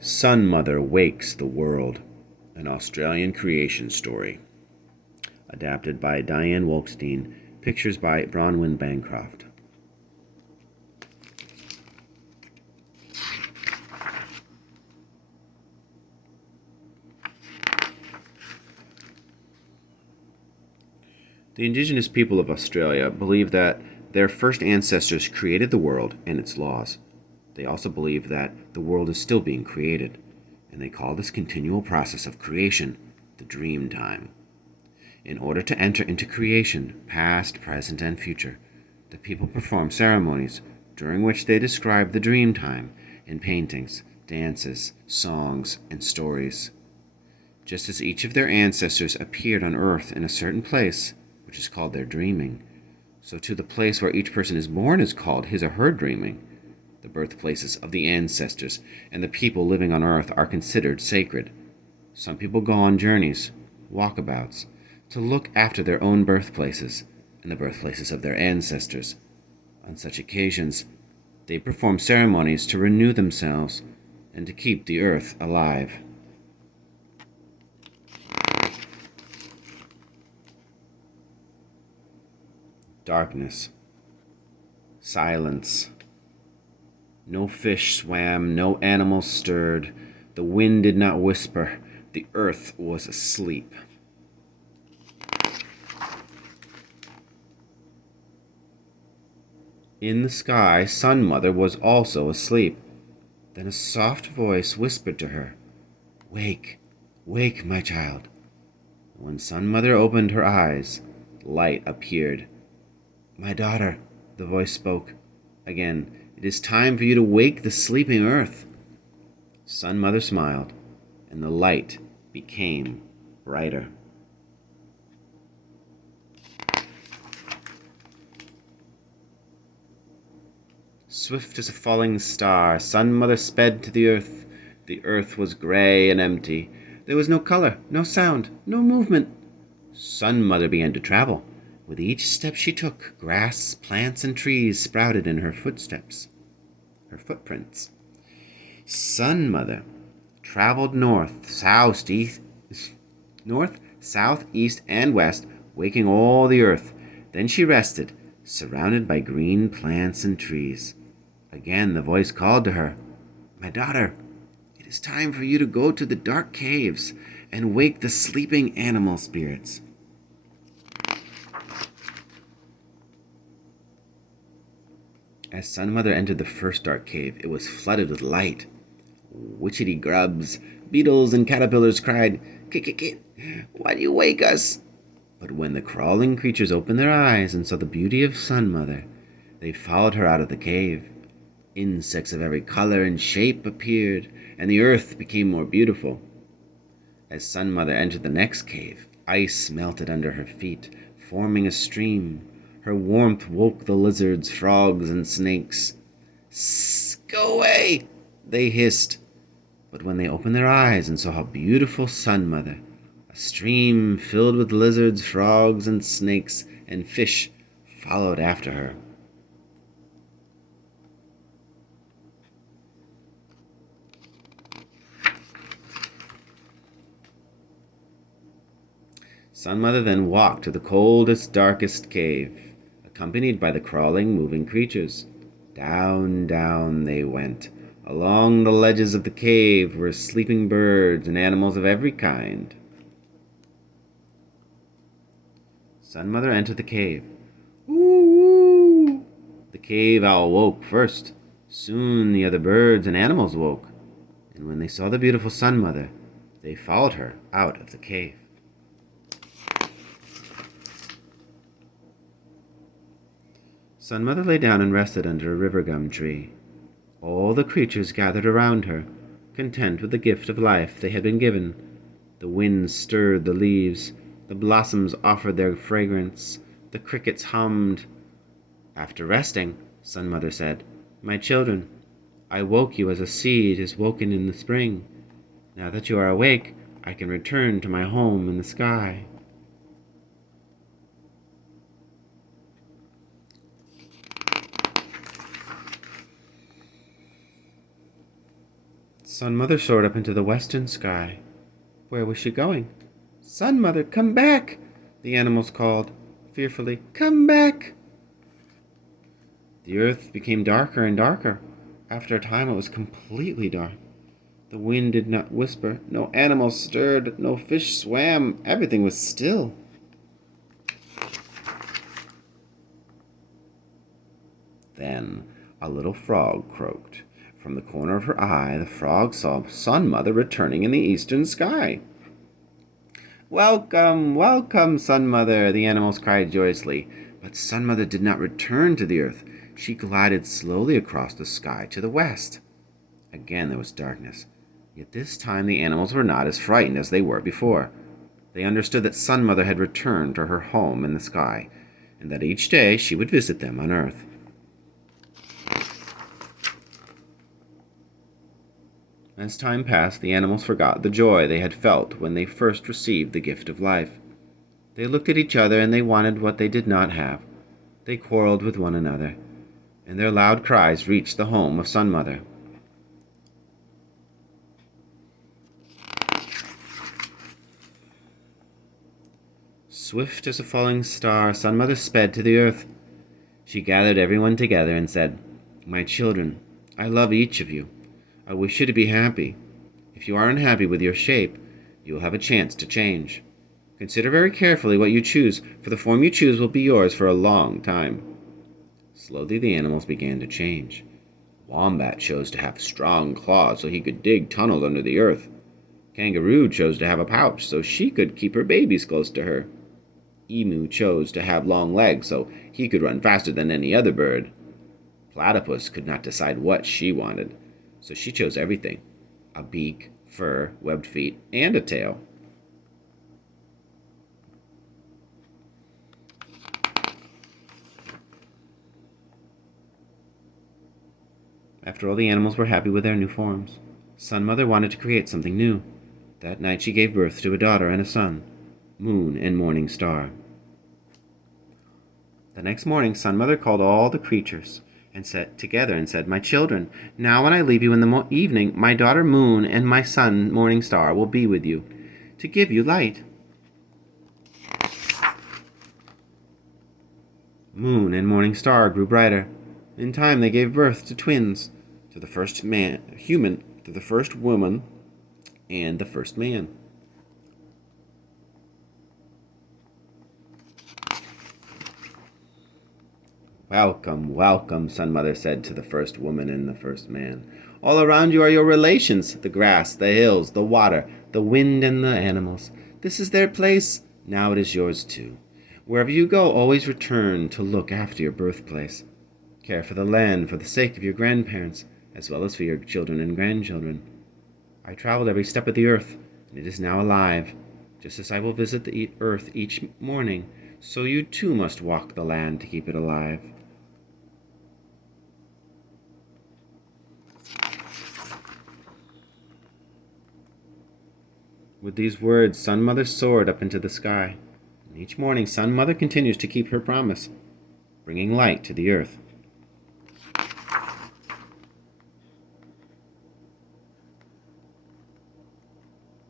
Sun Mother Wakes the World, an Australian creation story. Adapted by Diane Wolkstein, pictures by Bronwyn Bancroft. The indigenous people of Australia believe that their first ancestors created the world and its laws. They also believe that the world is still being created, and they call this continual process of creation the dreamtime. In order to enter into creation, past, present, and future, the people perform ceremonies during which they describe the dreamtime in paintings, dances, songs, and stories. Just as each of their ancestors appeared on earth in a certain place, which is called their dreaming, so too the place where each person is born is called his or her dreaming. The birthplaces of the ancestors and the people living on earth are considered sacred. Some people go on journeys, walkabouts, to look after their own birthplaces and the birthplaces of their ancestors. On such occasions, they perform ceremonies to renew themselves and to keep the earth alive. Darkness. Silence. No fish swam, no animal stirred. The wind did not whisper. The earth was asleep. In the sky, Sun Mother was also asleep. Then a soft voice whispered to her, "Wake, wake, my child." When Sun Mother opened her eyes, light appeared. "My daughter," the voice spoke. Again, "it is time for you to wake the sleeping earth." Sun Mother smiled, and the light became brighter. Swift as a falling star, Sun Mother sped to the earth. The earth was gray and empty. There was no color, no sound, no movement. Sun Mother began to travel. With each step she took, grass, plants, and trees sprouted in her footprints. Sun Mother traveled north, south, east, and west, waking all the earth. Then she rested, surrounded by green plants and trees. Again the voice called to her, "My daughter, it is time for you to go to the dark caves and wake the sleeping animal spirits." As Sun Mother entered the first dark cave, it was flooded with light. Witchetty grubs, beetles, and caterpillars cried, "Kit, why do you wake us?" But when the crawling creatures opened their eyes and saw the beauty of Sun Mother, they followed her out of the cave. Insects of every color and shape appeared, and the earth became more beautiful. As Sun Mother entered the next cave, ice melted under her feet, forming a stream. Her warmth woke the lizards, frogs, and snakes. "Sss, go away," they hissed. But when they opened their eyes and saw how beautiful Sun Mother, a stream filled with lizards, frogs, and snakes, and fish followed after her. Sun Mother then walked to the coldest, darkest cave, accompanied by the crawling, moving creatures. Down, down they went. Along the ledges of the cave were sleeping birds and animals of every kind. Sun Mother entered the cave. "Ooh!" The cave owl woke first. Soon the other birds and animals woke. And when they saw the beautiful Sun Mother, they followed her out of the cave. Sun Mother lay down and rested under a river gum tree. All the creatures gathered around her, content with the gift of life they had been given. The wind stirred the leaves, the blossoms offered their fragrance, the crickets hummed. After resting, Sun Mother said, "My children, I woke you as a seed is woken in the spring. Now that you are awake, I can return to my home in the sky." Sun Mother soared up into the western sky. Where was she going? Sun Mother, come back! The animals called fearfully. Come back! The earth became darker and darker. After a time, it was completely dark. The wind did not whisper. No animal stirred. No fish swam. Everything was still. Then a little frog croaked. From the corner of her eye, the frog saw Sun Mother returning in the eastern sky. Welcome, welcome, Sun Mother, the animals cried joyously. But Sun Mother did not return to the earth. She glided slowly across the sky to the west. Again there was darkness. Yet this time the animals were not as frightened as they were before. They understood that Sun Mother had returned to her home in the sky, and that each day she would visit them on earth. As time passed, the animals forgot the joy they had felt when they first received the gift of life. They looked at each other and they wanted what they did not have. They quarreled with one another, and their loud cries reached the home of Sun Mother. Swift as a falling star, Sun Mother sped to the earth. She gathered everyone together and said, "My children, I love each of you. I wish you to be happy. If you are unhappy with your shape, you will have a chance to change. Consider very carefully what you choose, for the form you choose will be yours for a long time." Slowly the animals began to change. Wombat chose to have strong claws so he could dig tunnels under the earth. Kangaroo chose to have a pouch so she could keep her babies close to her. Emu chose to have long legs so he could run faster than any other bird. Platypus could not decide what she wanted, so she chose everything: a beak, fur, webbed feet, and a tail. After all, the animals were happy with their new forms. Sun Mother wanted to create something new. That night she gave birth to a daughter and a son, Moon and Morning Star. The next morning, Sun Mother called all the creatures and said, "My children, now when I leave you in the evening, my daughter Moon and my son Morning Star will be with you to give you light." Moon and Morning Star grew brighter. In time they gave birth to twins, to the first human, to the first woman, and the first man. "Welcome, welcome," Sun Mother said to the first woman and the first man. "All around you are your relations, the grass, the hills, the water, the wind, and the animals. This is their place. Now it is yours too. Wherever you go, always return to look after your birthplace. Care for the land for the sake of your grandparents, as well as for your children and grandchildren. I traveled every step of the earth, and it is now alive. Just as I will visit the earth each morning, so you too must walk the land to keep it alive." With these words, Sun Mother soared up into the sky. And each morning, Sun Mother continues to keep her promise, bringing light to the earth.